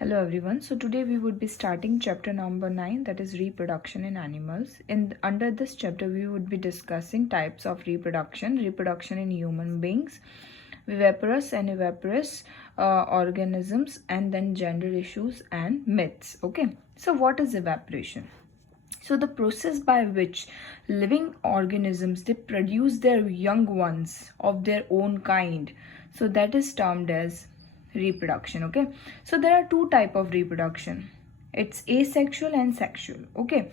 Hello everyone. So today we would be starting chapter number 9, that is reproduction in animals. Under this chapter we would be discussing types of reproduction in human beings, viviparous and oviparous organisms, and then gender issues and myths. Okay. So what is evaporation? So the process by which living organisms they produce their young ones of their own kind, so that is termed as reproduction. Okay, so there are two type of reproduction. It's asexual and sexual. Okay,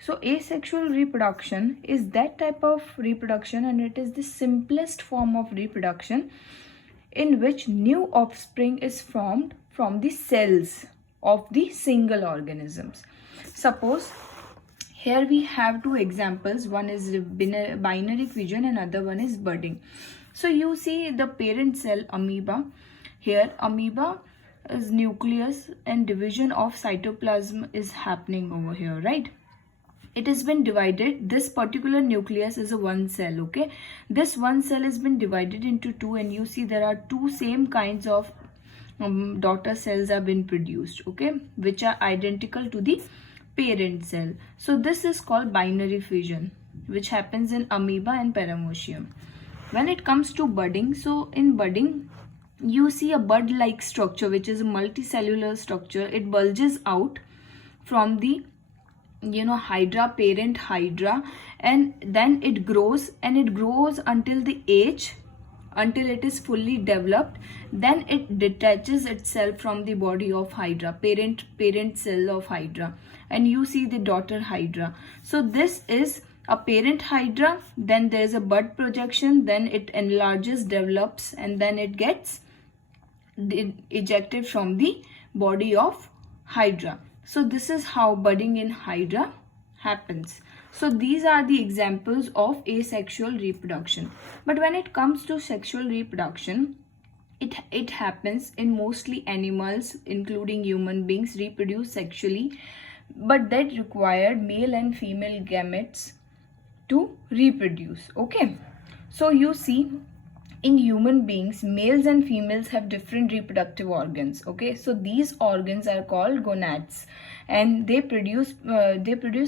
so asexual reproduction is that type of reproduction, and it is the simplest form of reproduction in which new offspring is formed from the cells of the single organisms. Suppose here we have two examples. One is binary fission and other one is budding. So you see the parent cell amoeba. Here amoeba is nucleus and division of cytoplasm is happening over here, right? It has been divided. This particular nucleus is a one cell. Okay, this one cell has been divided into two, and you see there are two same kinds of daughter cells have been produced, okay, which are identical to the parent cell. So this is called binary fission, which happens in amoeba and paramecium. When it comes to budding, so in budding you see a bud like structure, which is a multicellular structure. It bulges out from the hydra, parent hydra, and then it grows, and it grows until the age, until it is fully developed. Then it detaches itself from the body of hydra, parent cell of hydra, and you see the daughter hydra. So this is a parent hydra, then there is a bud projection, then it enlarges, develops, and then it gets ejected from the body of hydra. So this is how budding in hydra happens. So these are the examples of asexual reproduction. But when it comes to sexual reproduction, it happens in mostly animals, including human beings, reproduce sexually, but that required male and female gametes to reproduce. Okay, so you see in human beings, males and females have different reproductive organs. Okay, so these organs are called gonads, and they produce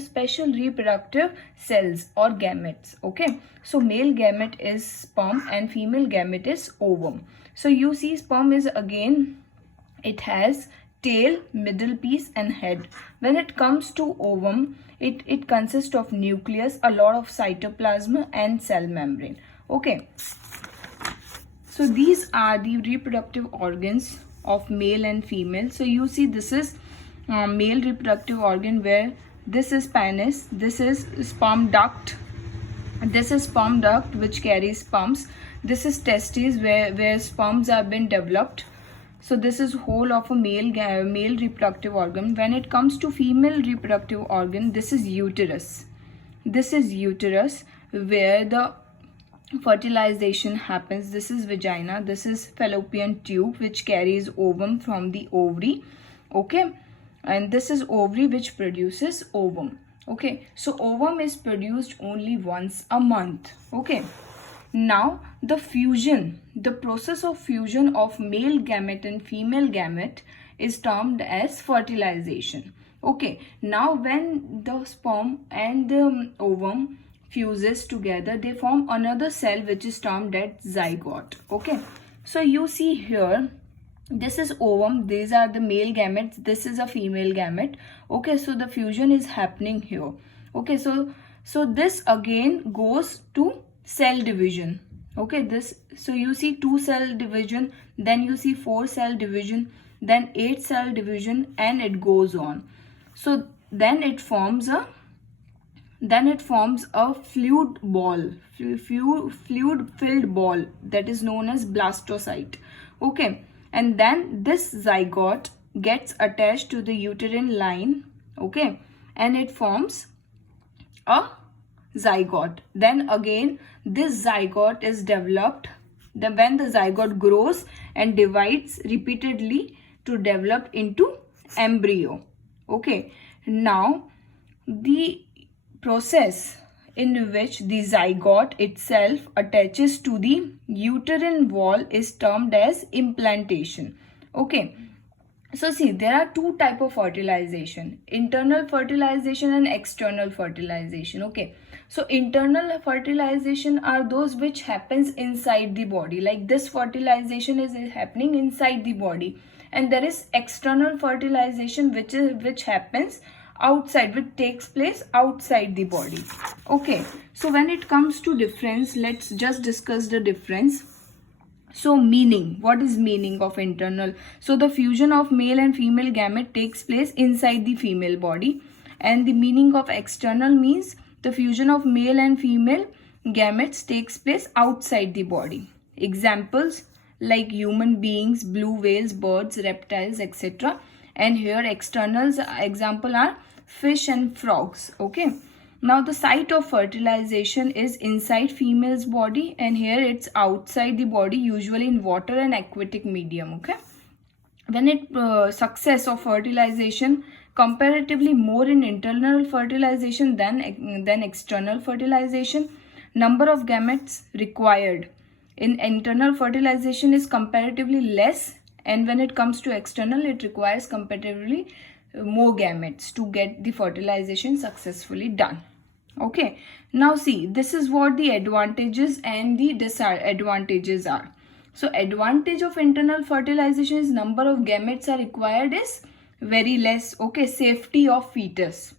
special reproductive cells or gametes. Okay, so male gamete is sperm and female gamete is ovum. So you see sperm is again, it has tail, middle piece and head. When it comes to ovum, it consists of nucleus, a lot of cytoplasm and cell membrane. Okay, so these are the reproductive organs of male and female. So you see this is male reproductive organ, where this is penis, this is sperm duct, this is sperm duct which carries sperms, this is testes where sperms have been developed. So this is whole of a male reproductive organ. When it comes to female reproductive organ, this is uterus. This is uterus where the fertilization happens. This is vagina, this is fallopian tube which carries ovum from the ovary. Okay, and this is ovary which produces ovum. Okay, so ovum is produced only once a month. Okay, now the process of fusion of male gamete and female gamete is termed as fertilization. Okay, now when the sperm and the ovum fuses together, they form another cell which is termed as zygote. Okay, so you see here, this is ovum, these are the male gametes, this is a female gamete. Okay, so the fusion is happening here. Okay, so this again goes to cell division. Okay, so you see 2 cell division, then you see 4 cell division, then 8 cell division, and it goes on. So then it forms a fluid ball, fluid filled ball, that is known as blastocyte. Okay, and then this zygote gets attached to the uterine line. Okay, and it forms a zygote. Then again this zygote is developed. Then when the zygote grows and divides repeatedly to develop into embryo. Okay, now the process in which the zygote itself attaches to the uterine wall is termed as implantation. Okay, So see, there are two type of fertilization: internal fertilization and external fertilization. Okay, so internal fertilization are those which happens inside the body, like this fertilization is happening inside the body. And there is external fertilization which happens outside, which takes place outside the body. Okay, so when it comes to difference, let's just discuss the difference. So meaning, what is meaning of internal? So the fusion of male and female gamete takes place inside the female body, and the meaning of external means the fusion of male and female gametes takes place outside the body. Examples like human beings, blue whales, birds, reptiles, etc. And here externals example are fish and frogs. Okay. Now the site of fertilization is inside female's body, and here it's outside the body, usually in water and aquatic medium. Okay. When it success of fertilization comparatively more in internal fertilization than external fertilization. Number of gametes required in internal fertilization is comparatively less, and when it comes to external, it requires comparatively more gametes to get the fertilization successfully done. Okay, now see, this is what the advantages and the disadvantages are. So advantage of internal fertilization is number of gametes are required is very less. Okay, safety of fetus,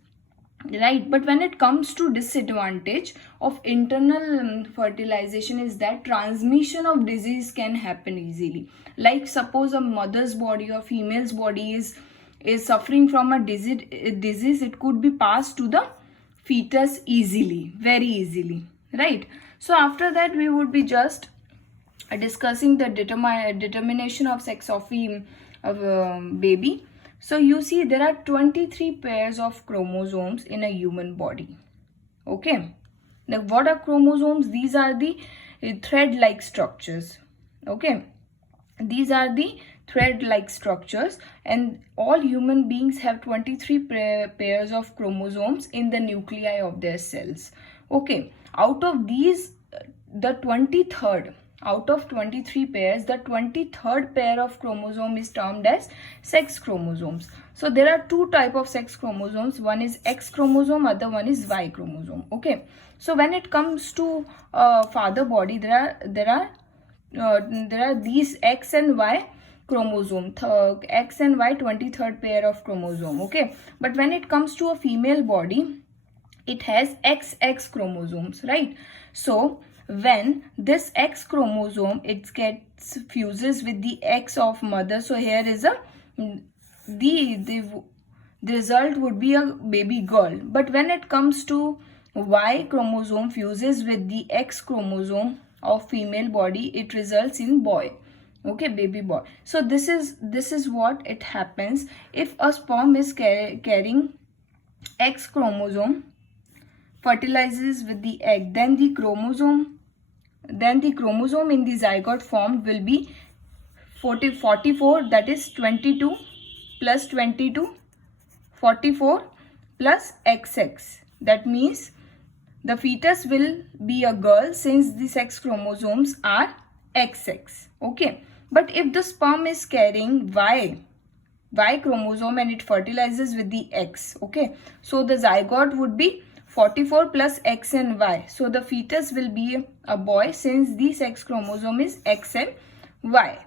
right? But when it comes to disadvantage of internal fertilization is that transmission of disease can happen easily. Like suppose a mother's body or female's body is suffering from a disease, it could be passed to the fetus easily, very easily, right? So after that we would be just discussing the determination of sex of baby. So you see there are 23 pairs of chromosomes in a human body. Okay, now what are chromosomes? These are the thread-like structures. Okay, these are the thread-like structures, and all human beings have 23 pairs of chromosomes in the nuclei of their cells. Okay, out of these, the 23rd out of 23 pairs, the 23rd pair of chromosome is termed as sex chromosomes. So there are two type of sex chromosomes. One is X chromosome, other one is Y chromosome. Okay, so when it comes to father body, there are these X and Y chromosome, X and Y 23rd pair of chromosome. Okay, but when it comes to a female body, it has XX chromosomes, right? So when this X chromosome, it gets fuses with the X of mother, so here is a the result would be a baby girl. But when it comes to Y chromosome fuses with the X chromosome of female body, it results in boy. Okay, baby boy. So this is what it happens if a sperm is carrying X chromosome, fertilizes with the egg, then the chromosome in the zygote formed will be 44, that is 22 plus 22, 44 plus XX. That means the fetus will be a girl since the sex chromosomes are XX. Okay, but if the sperm is carrying Y chromosome and it fertilizes with the X, okay, so the zygote would be 44 plus X and Y. So the fetus will be a boy since the sex chromosome is X and Y.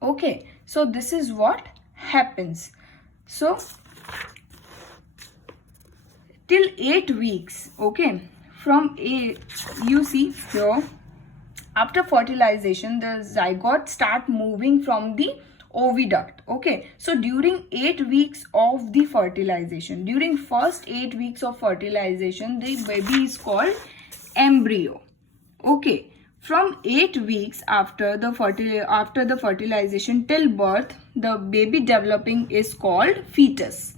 Okay, so this is what happens. So till 8 weeks, okay, from you see here, after fertilization the zygote start moving from the oviduct. Okay, so during 8 weeks of the fertilization, during first 8 weeks of fertilization, the baby is called embryo. Okay, from 8 weeks after the fertilization till birth, the baby developing is called fetus.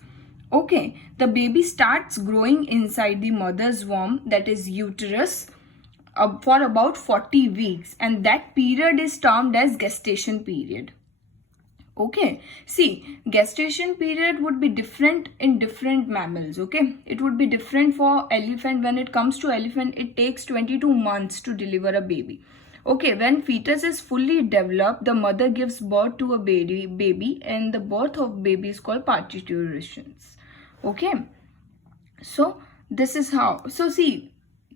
Okay, the baby starts growing inside the mother's womb, that is uterus, for about 40 weeks, and that period is termed as gestation period. Okay, see, gestation period would be different in different mammals. Okay, it would be different for elephant. When it comes to elephant, it takes 22 months to deliver a baby. Okay, when fetus is fully developed, the mother gives birth to a baby, and the birth of baby is called parturition. Okay, so this is how. So see,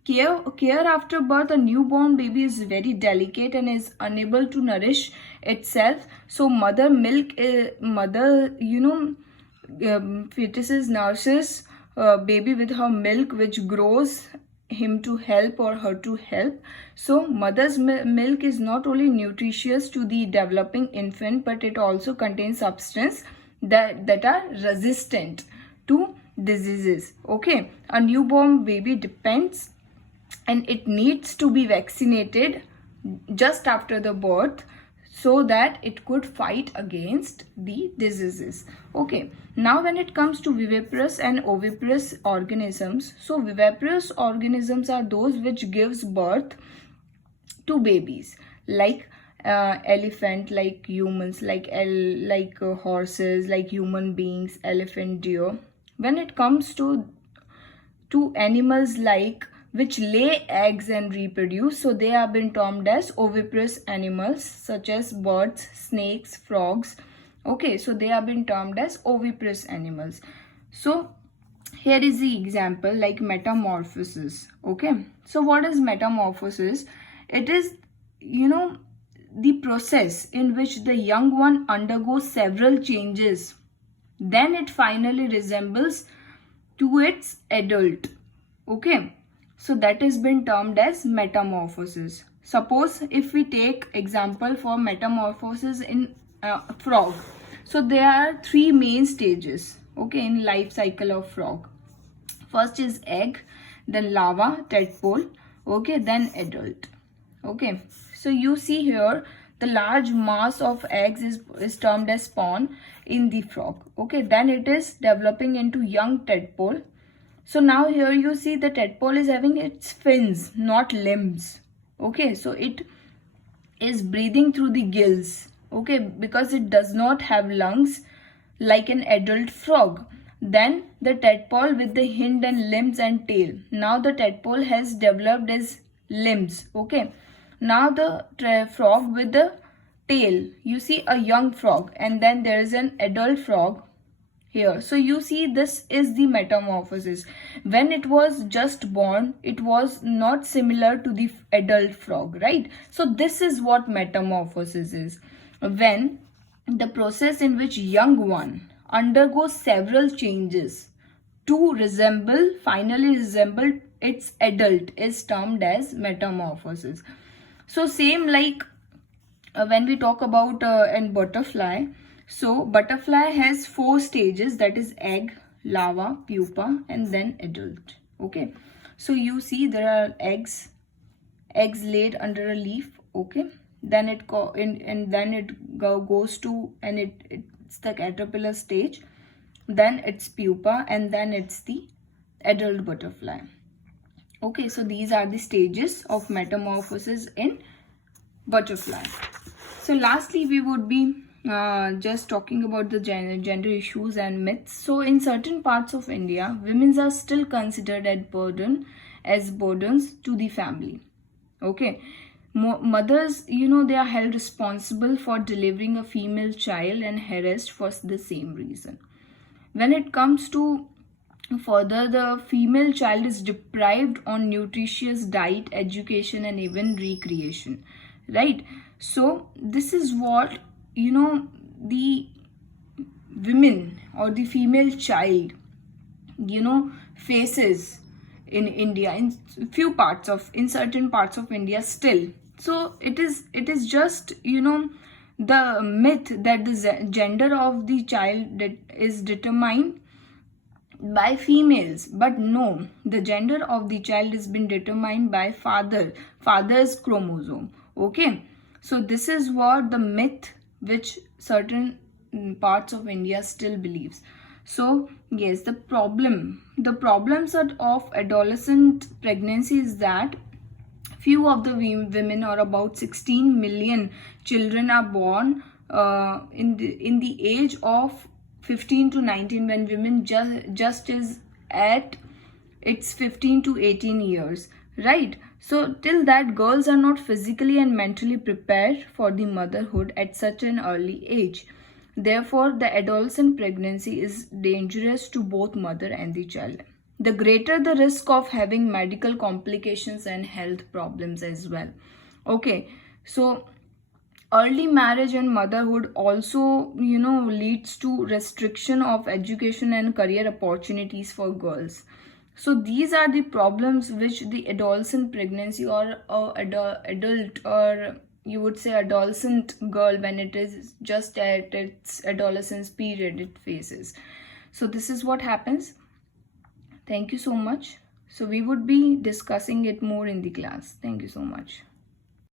care after birth, a newborn baby is very delicate and is unable to nourish itself. So mother milk, fetuses nurses baby with her milk, which grows him to help or her to help. So mother's milk is not only nutritious to the developing infant, but it also contains substance that are resistant to diseases. Okay, a newborn baby depends and it needs to be vaccinated just after the birth so that it could fight against the diseases. Okay, now when it comes to viviparous and oviparous organisms, so viviparous organisms are those which gives birth to babies, like elephant, like humans, like horses, like human beings, elephant, deer. When it comes to animals like which lay eggs and reproduce, so they have been termed as oviparous animals, such as birds, snakes, frogs. Okay, so they have been termed as oviparous animals. So here is the example, like metamorphosis. Okay, so what is metamorphosis? It is, the process in which the young one undergoes several changes, then it finally resembles to its adult. Okay, so that has been termed as metamorphosis. Suppose if we take example for metamorphosis in frog, so there are three main stages, okay, in life cycle of frog. First is egg, then larva, tadpole, okay, then adult. Okay, so you see here the large mass of eggs is termed as spawn in the frog. Okay, then it is developing into young tadpole. So now here you see the tadpole is having its fins, not limbs. Okay, so it is breathing through the gills. Okay, because it does not have lungs like an adult frog. Then the tadpole with the hind and limbs and tail. Now the tadpole has developed its limbs. Okay, now the frog with the tail. You see a young frog, and then there is an adult frog here. So you see this is the metamorphosis. When it was just born, it was not similar to the adult frog, right? So this is what metamorphosis is. When the process in which young one undergoes several changes to finally resemble its adult is termed as metamorphosis. So same like when we talk about an butterfly. So butterfly has 4 stages, that is egg, larva, pupa, and then adult. Okay, so you see there are eggs laid under a leaf. Okay, then it goes to, and it's the caterpillar stage, then it's pupa, and then it's the adult butterfly. Okay, so these are the stages of metamorphosis in butterfly. So lastly, we would be just talking about the gender issues and myths. So in certain parts of India, women are still considered as burdens to the family. Okay, mothers, they are held responsible for delivering a female child and harassed for the same reason. When it comes to further, the female child is deprived on nutritious diet, education, and even recreation, right? So this is what the women or the female child faces in India, in certain parts of India still. So it is just the myth that the gender of the child is determined by females, but no, the gender of the child has been determined by father's chromosome. Okay, so this is what the myth which certain parts of India still believes. So yes, the problems of adolescent pregnancy is that few of the women, or about 16 million children, are born in the age of 15 to 19, when women just is at its 15 to 18 years, right? So till that, girls are not physically and mentally prepared for the motherhood at such an early age. Therefore, the adolescent pregnancy is dangerous to both mother and the child. The greater the risk of having medical complications and health problems as well. Okay, so early marriage and motherhood also, leads to restriction of education and career opportunities for girls. So these are the problems which the adolescent pregnancy or adult, or you would say adolescent girl, when it is just at its adolescence period, it faces. So this is what happens. Thank you so much. So we would be discussing it more in the class. Thank you so much.